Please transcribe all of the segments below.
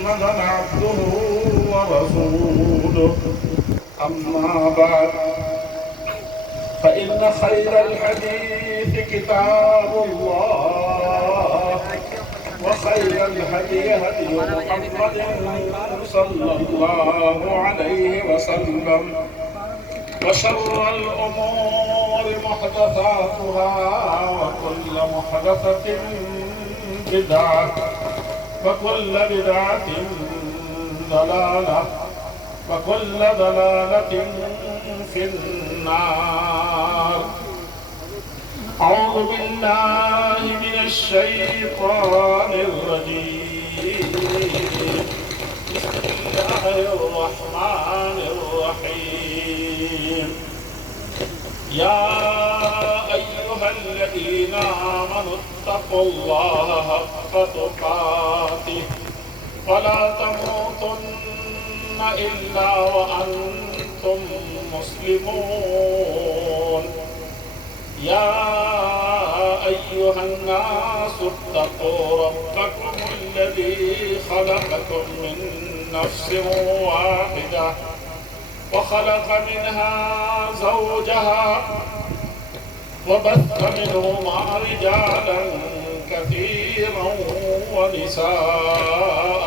محمدا عبده ورسوله أما بعد فإن خير الحديث كتاب الله وخير الهدي هدي محمد صلى الله عليه وسلم وشر الأمور محدثاتها وكل محدثة بدعة وكل بدعة ضلالة وكل ضلالة في النار. أعوذ بالله من الشيطان الرجيم. بسم الله الرحمن الرحيم. يا أيها الذين آمنوا اتقوا الله حق تقاته ولا تموتن إلا وأنتم مسلمون. يا أيها الناس اتقوا ربكم الذي خلقكم من نفس واحدة وخلق منها زوجها وبث منهما رجالا كثيرا ونساء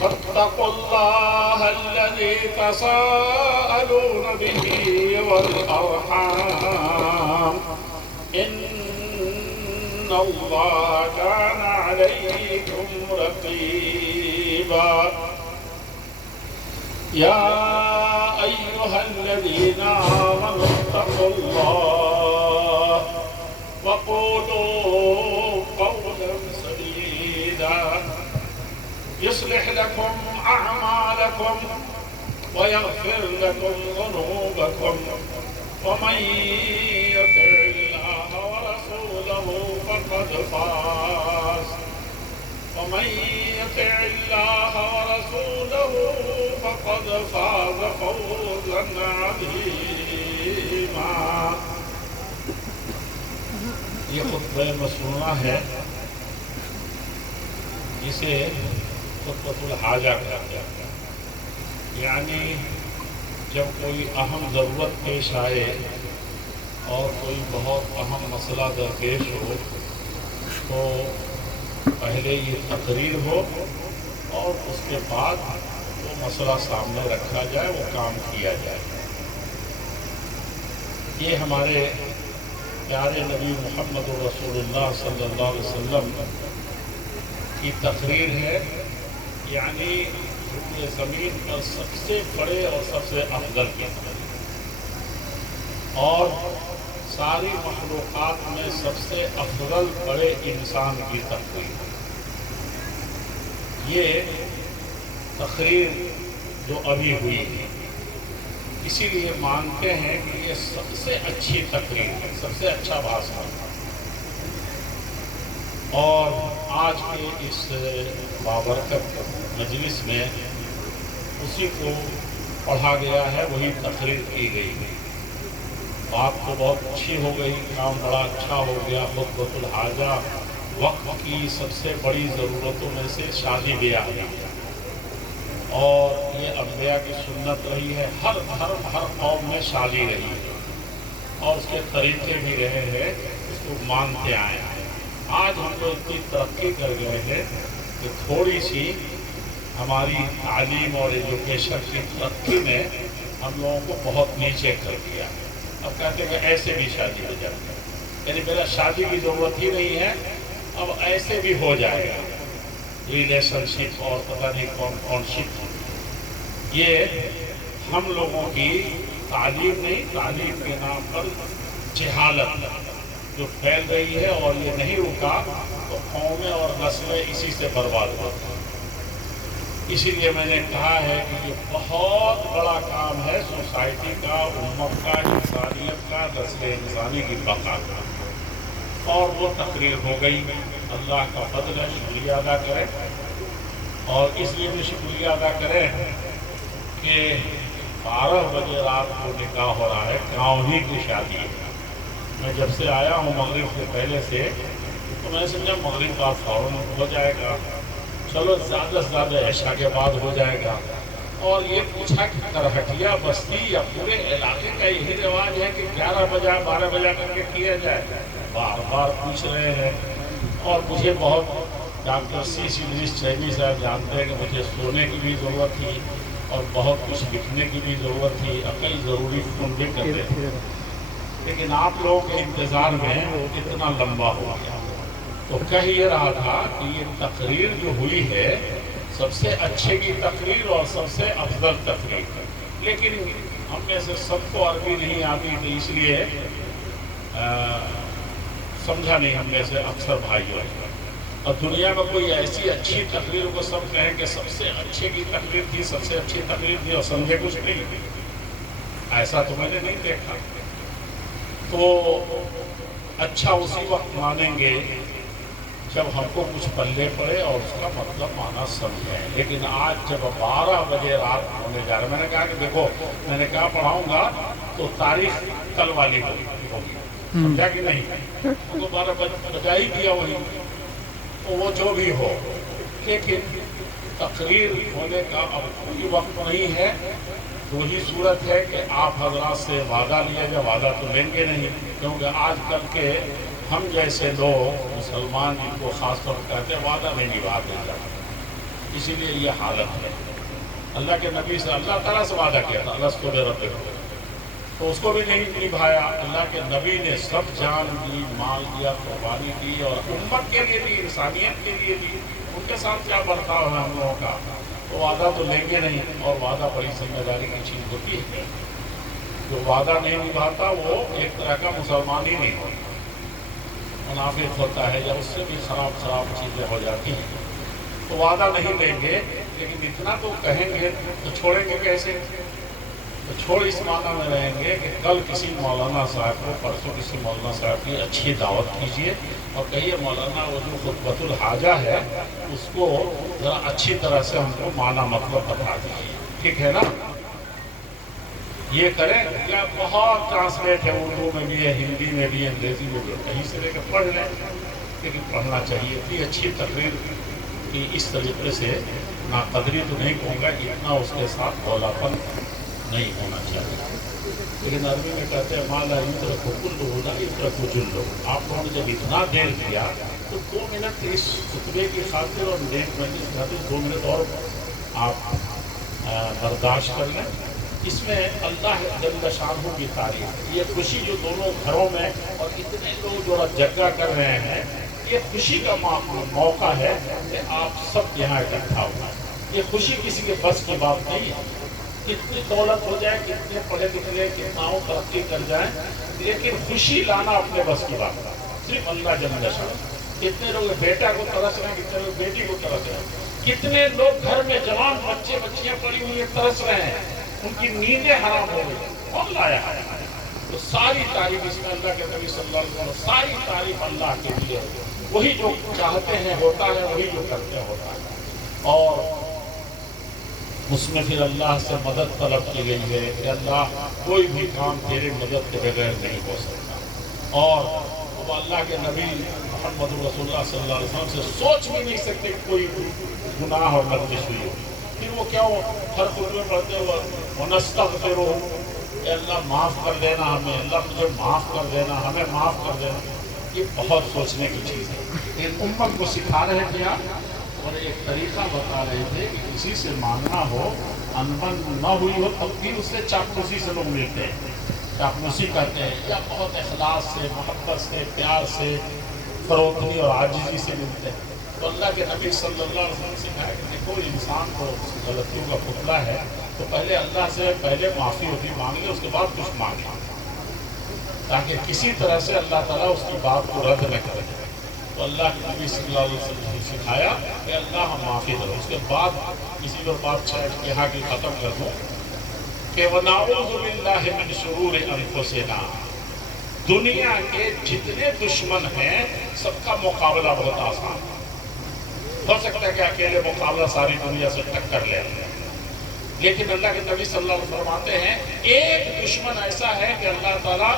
واتقوا الله الذي تساءلون به والأرحام إن الله كان عليكم رقيبا. يا أيها الذين آمنوا اتقوا الله وقولوا قولا سديدا يصلح لكم أعمالكم ويغفر لكم ذنوبكم ومن يطع الله ورسوله فقد فاز فقد فاز فوزا عظيما. یہ خطبہ مسنونہ ہے جسے خطبۃ الحاجہ کہتے ہیں، یعنی جب کوئی اہم ضرورت پیش آئے اور کوئی بہت اہم مسئلہ درپیش ہو تو پہلے یہ تقریر ہو اور اس کے بعد وہ مسئلہ سامنے رکھا جائے، وہ کام کیا جائے. یہ ہمارے پیارے نبی محمد رسول اللہ صلی اللہ علیہ وسلم کی تقریر ہے، یعنی یہ زمین پر سب سے بڑے اور سب سے افضل کی تقریر اور ساری مخلوقات میں سب سے افضل بڑے انسان کی تقریر. یہ تقریر جو ابھی ہوئی ہے اسی لیے مانتے ہیں کہ یہ سب سے اچھی تقریر ہے، سب سے اچھا بھاشن. اور آج کے اس بابرکت مجلس میں اسی کو پڑھا گیا ہے، وہی تقریر کی گئی. بات تو بہت اچھی ہو گئی، کام بڑا اچھا ہو گیا. خطبۃ الحاجہ وقت کی سب سے بڑی ضرورتوں میں سے شادی بیاہ ہے اور یہ انبیاء کی سنت رہی ہے. ہر قوم میں شادی رہی ہے اور اس کے طریقے بھی رہے ہیں، اس کو مانتے آئے ہیں. آج ہم لوگ اتنی ترقی کر گئے ہیں کہ تھوڑی سی ہماری تعلیم اور ایجوکیشن کی ترقی نے ہم لوگوں کو بہت نیچے کر دیا. اب کہتے ہیں کہ ایسے بھی شادی ہو جائے، یعنی میرا شادی کی ضرورت ہی نہیں ہے، اب ایسے بھی ہو جائے گا. ریلیشن شپ اور پتہ نہیں کون شپ. یہ ہم لوگوں کی تعلیم نہیں، تعلیم کے نام پر جہالت جو پھیل رہی ہے اور یہ نہیں رکا تو قومیں اور نسلیں اسی سے برباد ہوتی ہیں. اسی لیے میں نے کہا ہے کہ یہ بہت بڑا کام ہے سوسائٹی کا، امت کا، انسانیت کا، نسل انسانی کی بقا کا. اور وہ تقریر ہو گئی. اللہ کا فضل ہے، شکریہ ادا کریں. اور اس لیے بھی شکریہ ادا کریں کہ 12 بجے رات کو نکاح ہو رہا ہے، گاؤں ہی کی شادی ہے. میں جب سے آیا ہوں مغرب سے پہلے سے تو میں نے سمجھا مغرب کا فوراً ہو جائے گا. چلو زیادہ سے زیادہ عشاء کے بعد ہو جائے گا. اور یہ پوچھا کہ کرہٹیا بستی یا پورے علاقے کا یہی رواج ہے کہ 11 بجے 12 بجے کر کے کیا جائے. بار بار پوچھ رہے ہیں. اور مجھے بہت ڈاکٹر سی ڈریس چینی صاحب جانتے ہیں کہ مجھے سونے کی بھی ضرورت تھی اور بہت کچھ لکھنے کی بھی ضرورت تھی. کئی ضروری فون بھی کرتے تھے، لیکن آپ لوگوں کے انتظار میں اتنا لمبا ہو گیا. تو کہہ یہ رہا تھا کہ یہ تقریر جو ہوئی ہے سب سے اچھے کی تقریر اور سب سے افضل تقریر، لیکن ہم میں سے سب کو عربی نہیں آتی تو اس لیے سمجھا نہیں ہم میں سے اکثر بھائیوں. اور دنیا میں کوئی ایسی اچھی تقریر کو سب کہیں کہ سب سے اچھے کی تقریر تھی، سب سے اچھی تقریر تھی اور سمجھے کچھ نہیں، ایسا تو میں نے نہیں دیکھا. تو اچھا اسی وقت مانیں گے جب ہم کو کچھ پلے پڑے اور اس کا مطلب معنی سمجھیں. لیکن آج جب 12 بجے رات ہونے جا رہا، میں نے کہا کہ دیکھو میں نے کہا پڑھاؤں گا تو تاریخ کل والی ہوگی، سمجھا کہ نہیں؟ ان کو 12 بجا ہی دیا وہی، تو وہ جو بھی ہو. لیکن تقریر ہونے کا اب کوئی وقت نہیں ہے. وہی صورت ہے کہ آپ حضرات سے وعدہ لیا جائے. وعدہ تو لیں گے نہیں، کیونکہ آج کل کے ہم جیسے لوگ مسلمان جن کو خاص طور پر کہتے ہیں وعدہ نہیں نبھاتے جاتے، اسی لیے یہ حالت ہے. اللہ کے نبی سے اللہ تعالیٰ سے وعدہ کیا تھا الستو بربکم، تو اس کو بھی نہیں نبھایا. اللہ کے نبی نے سب جان دی، مال دیا، قربانی دی، اور امت کے لیے دی، انسانیت کے لیے دی. ان کے ساتھ کیا برتاؤ ہے ہم لوگوں کا؟ تو وعدہ تو لیں گے نہیں. اور وعدہ بڑی ذمہ داری کی چیز ہوتی ہے. جو وعدہ نہیں نبھاتا وہ ایک طرح کا مسلمان ہی نہیں ہوتا، منافق ہوتا ہے، یا اس سے بھی خراب چیزیں ہو جاتی ہیں. تو وعدہ نہیں لیں گے، لیکن اتنا تو کہیں گے. تو چھوڑیں گے کیسے؟ تو چھوڑ اس معنی میں رہیں گے کہ کل کسی مولانا صاحب کو، پرسوں کسی مولانا صاحب کی اچھی دعوت کیجیے اور کہیے مولانا وہ جو خطبۃ الحاجہ ہے اس کو ذرا اچھی طرح سے ہم کو معنی مطلب بتا دیجیے. ٹھیک ہے نا؟ یہ کریں. یا بہت ٹرانسلیٹ ہے، اردو میں بھی ہے، ہندی میں بھی ہے، انگریزی میں بھی ہے، کہیں سے لے کے پڑھ لیں. لیکن پڑھنا چاہیے. اتنی اچھی تقریر کی اس طریقے سے ناقدری تو نہیں کہوں گا، اتنا اس کے ساتھ بولاپن نہیں ہونا چاہیے. لیکن عربی میں کہتے ہیں ما لا یترک کلہ لا یترک جلہ. آپ لوگوں نے جب اتنا دیر کیا تو 2 منٹ اس خطبے کی خاطر اور نیک بننے کی خاطر 2 منٹ اور آپ برداشت کر لیں. اس میں اللہ جل شانہ کی تعریف، یہ خوشی جو دونوں گھروں میں اور اتنے لوگ جو جگہ کر رہے ہیں، یہ خوشی کا موقع ہے کہ آپ سب یہاں اکٹھا ہو. یہ خوشی کسی کے بس کی بات نہیں ہے. کتنی دولت ہو جائے، کتنے پڑھے لکھے، کتنا ترقی کر جائیں، لیکن خوشی لانا اپنے بس کی بات ہے صرف اللہ جل شانہ. کتنے لوگ بیٹا کو ترس رہے ہیں، کتنے لوگ بیٹی کو ترس رہے ہیں، کتنے لوگ گھر میں جوان بچے بچیاں پڑی ہوئی ہیں ترس رہے ہیں، ان کی نیندیں حرام ہو گئی. کون لایا ہے؟ تو ساری تعریف اس میں اللہ کے نبی صلی اللہ علیہ وسلم، ساری تعریف اللہ کے لیے. وہی جو چاہتے ہیں ہوتا ہے، وہی جو کرتے ہیں ہوتا ہے. اور اس میں پھر اللہ سے مدد طلب کی گئی ہے کہ اللہ کوئی بھی کام تیرے مدد کے بغیر نہیں ہو سکتا. اور اب اللہ کے نبی محمد رسول اللہ صلی اللہ علیہ وسلم سے سوچ بھی نہیں سکتے کوئی گناہ اور لغزش ہوئی ہو. پھر وہ کیا ہو ہر خطبے پڑھتے ہوئے ونستغفرہ، اے اللہ معاف کر دینا ہمیں، اللہ مجھے معاف کر دینا، ہمیں معاف کر دینا. یہ بہت سوچنے کی چیز ہے. لیکن امت کو سکھا رہے تھے اور ایک طریقہ بتا رہے تھے کہ کسی سے مانگنا ہو، انبن نہ ہوئی ہو، تب بھی اس سے چاپلوسی سے لوگ ملتے ہیں. چاپلوسی کرتے ہیں یا بہت اخلاص سے، محبت سے، پیار سے، فروتنی اور عاجزی سے ملتے ہیں. تو اللہ کے نبی صلی اللہ علیہ وسلم سے کہا کہ دیکھو انسان کو غلطیوں کا پتلا ہے تو پہلے اللہ سے پہلے معافی مانگ لے، اس کے بعد کچھ مانگے، تاکہ کسی طرح سے اللہ تعالیٰ اس کی بات کو رد نہ کرے. تو اللہ کے نبی صلی اللہ علیہ وسلم نے سکھایا کہ اللہ ہم معافی کرو. اس کے بعد کسی پر بات یہاں کی ختم کر دوں کہ وَنَعُوذُ بِاللَّهِ مِنْ شُرُورِ أَنفُسِنَا. دنیا کے جتنے دشمن ہیں سب کا مقابلہ بہت آسان ہے. ہو سکتا ہے کہ اکیلے مقابلہ ساری دنیا سے ٹکر لے، لیکن اللہ کے نبی صلی اللہ علیہ وسلم فرماتے ہیں ایک دشمن ایسا ہے کہ اللہ تعالیٰ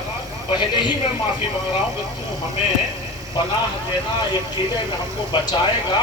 پہلے ہی میں معافی مانگ رہا ہوں کہ تو ہمیں پناہ دینا، یہ قلعے میں ہم کو بچائے گا،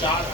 4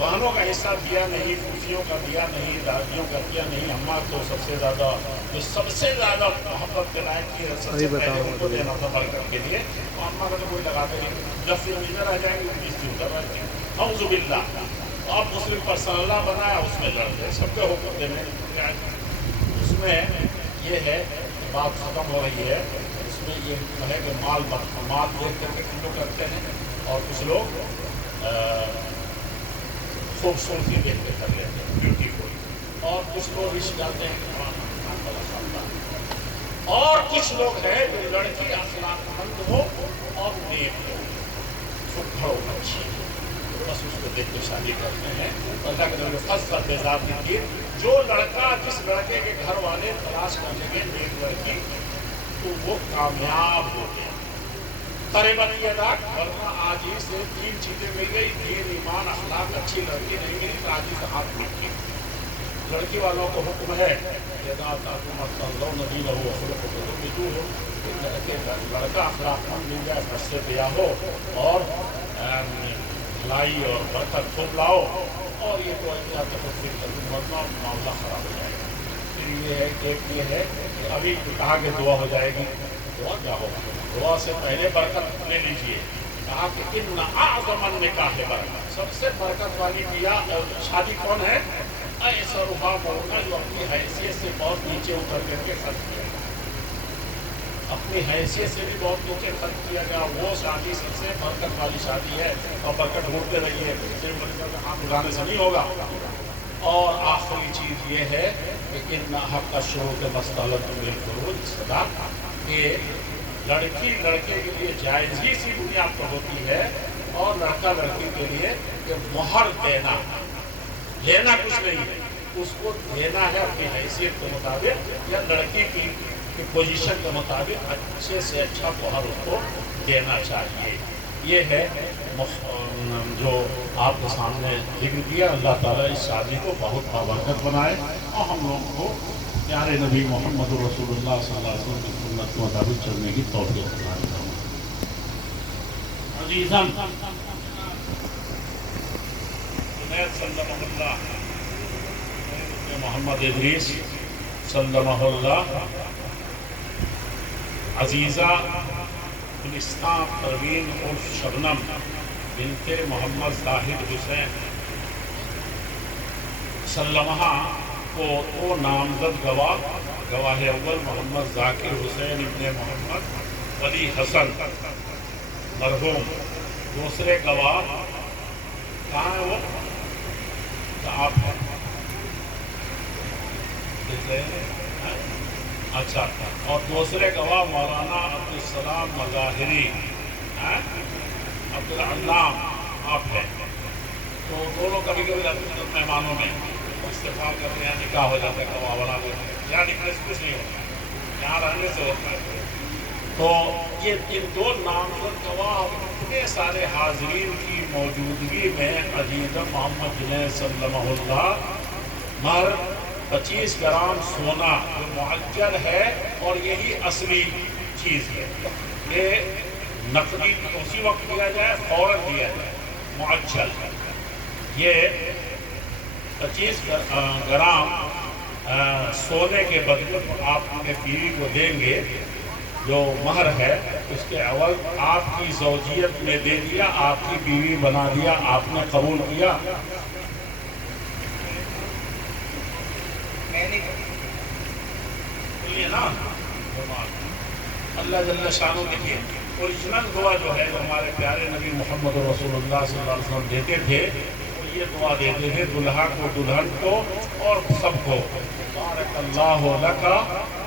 بہنوں کا حصہ دیا نہیں، پھوپھیوں کا دیا نہیں، دادیوں کا دیا نہیں، اماں کو سب سے زیادہ محبت دلائیں کی سب سے پہلے ان کو دینا تھا برکت کے لیے، اور اماں کا تو کوئی لگاتے نہیں، 10 دن ادھر آ جائیں گے 20 دن ادھر رہتے ہیں، اعوذ باللہ۔ اب مسلم پرسنل لا بنایا، اس میں لڑتے سب کے حکم دینے، اس میں یہ ہے بات ختم ہو رہی ہے، اس میں یہ ہے کہ مال دیکھ کر کے کچھ لوگ کرتے ہیں، اور کچھ لوگ خوبصورتی دیکھ کے کر لیتے ہیں، بیوٹیفل، اور کچھ لوگ رشتے ڈالتے ہیں، اور کچھ لوگ ہیں جو لڑکی اخلاق مند ہو اور نیک ہو، سکھ ہو، اچھی ہو، بس اس کو دیکھ کے شادی کرتے ہیں۔ اللہ کے نبی فضل بیزاد کی جو لڑکا جس لڑکے کے گھر والے تلاش کرنے کے نیک لڑکی تو وہ کامیاب ہو گیا۔ قریبت یہ تھا، ورنہ آج ہی سے 3 چیزیں مل گئی، دین، ایمان، اخلاق، اچھی لڑکی نہیں ملی تو آج ہی سے ہاتھ مٹ گئی۔ لڑکی والوں کو حکم ہے لڑکا اخلاق مند مل جائے، بس سے بیاہ ہو، اور بھلائی اور برکت خوب لاؤ، اور یہ تو ورنہ معاملہ خراب ہو جائے گا۔ پھر یہ ہے کہ ابھی کہا کہ دعا ہو جائے گی، دعا کیا ہوگا؟ دعا سے پہلے برکت لے لیجیے۔ کہا کہ ان اعظم النکاح برکت، سب سے برکت والی بیاہ شادی کون ہے؟ ایسا روحا موقع جو اپنی حیثیت سے بہت نیچے اتر کر کے خرچ کیا گیا، اپنی حیثیت سے بھی بہت نیچے خرچ کیا گیا، وہ شادی سب سے برکت والی شادی ہے، اور برکت ڈھونڈتے رہیے، ہاتھ اٹھانے سے نہیں ہوگا۔ اور آخری چیز یہ ہے کہ ان حق الشروط مستحلۃ بالفروج صدا، کہ لڑکی لڑکے کے لیے جائز ہی سی بنیاد پر ہوتی ہے، اور لڑکا لڑکی کے لیے کہ مہر دینا، لینا کچھ نہیں ہے، اس کو دینا ہے اپنی حیثیت کے مطابق یا لڑکی کی پوزیشن کے مطابق اچھے سے اچھا مہر اس کو دینا چاہیے۔ یہ ہے جو آپ کے سامنے ذکر کیا۔ اللہ تعالیٰ اس شادی کو بہت بابرکت بنائے، اور ہم لوگوں کو پیارے نبی محمد رسول اللہ صلی اللہ علیہ وسلم کی سنت کے مطابق چلنے کی توفیق عطا فرمائے۔ عزیزاً، سلم اللہ محمد ادریس سلم اللہ، عزیزہ گلستان پروین عرف شبنم بنت محمد زاہد حسین سلمہ کو دو نامزد گواہ اول محمد ذاکر حسین ابن محمد ولی حسن مرحوم، دوسرے گواہ کہاں ہے وہ؟ آپ اچھا، اور دوسرے گواہ مولانا عبدالسلام مظاہری عبدالعلام آپ ہیں۔ تو دونوں کبھی کبھی مہمانوں میں استعفا کرتے ہیں، نکاح ہو جاتا ہے گواہ والا کو، یہاں نکلنے سے کچھ نہیں ہوتا، یہاں رہنے سے ہوتا ہے۔ تو یہ ان دو نامزد گواہ اتنے سارے حاضرین کی موجودگی میں عزیزہ محمد جنید سلمہ اللہ مہر 25 گرام سونا جو معجل ہے، اور یہی اصلی چیز ہے، یہ نقدی اسی وقت دیا جائے، فوراً دیا جائے، معجل ہے۔ یہ 25 گرام سونے کے بدلے آپ اپنے بیوی کو دیں گے، جو مہر ہے اس کے عوض آپ کی زوجیت میں دے دیا، آپ کی بیوی بنا دیا، آپ نے قبول کیا۔ نا اللہ جل شانہ دیکھیے، اوریجنل دعا جو ہے ہمارے پیارے نبی محمد رسول اللہ صلی اللہ علیہ وسلم دیتے تھے، وہ یہ دعا دیتے تھے دلہا کو، دلہن کو، اور سب کو، بارک اللہ لک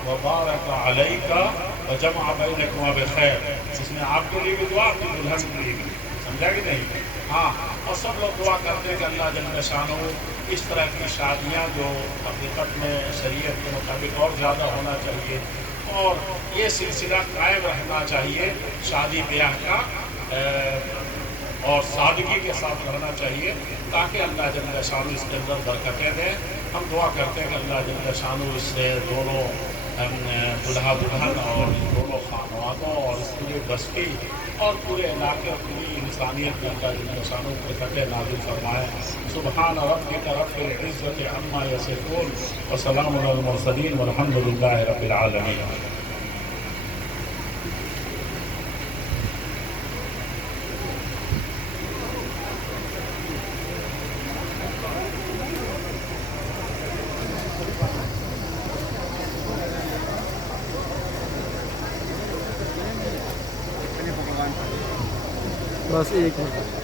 و بارک علیک و جمع بینکما بخیر۔ اس میں آپ کے لیے بھی دعا، اپنی دلہن کے لیے بھی، سمجھا کہ نہیں؟ ہاں، اور سب لوگ دعا کرتے ہیں کہ اللہ جل شانہ اس طرح کی شادیاں جو حقیقت میں شریعت کے مطابق اور زیادہ ہونا چاہیے، اور یہ سلسلہ قائم رہنا چاہیے شادی بیاہ کا، اور سادگی کے ساتھ رہنا چاہیے، تاکہ اللہ جل شانہ اس کے اندر برکتیں دیں۔ ہم دعا کرتے ہیں کہ اللہ جل شانہ اس سے دونوں ہم دلہا دلہن اور ان دونوں خانوادوں اور اس پورے بستی اور پورے علاقے اور پوری انسانیت کا اللہ جل شانہ پر فتح نازل فرمائے. سبحان ربک رب العزت عما یصفون وسلام علی المرسلین والحمد للہ رب العالمین. بس ایک منٹ.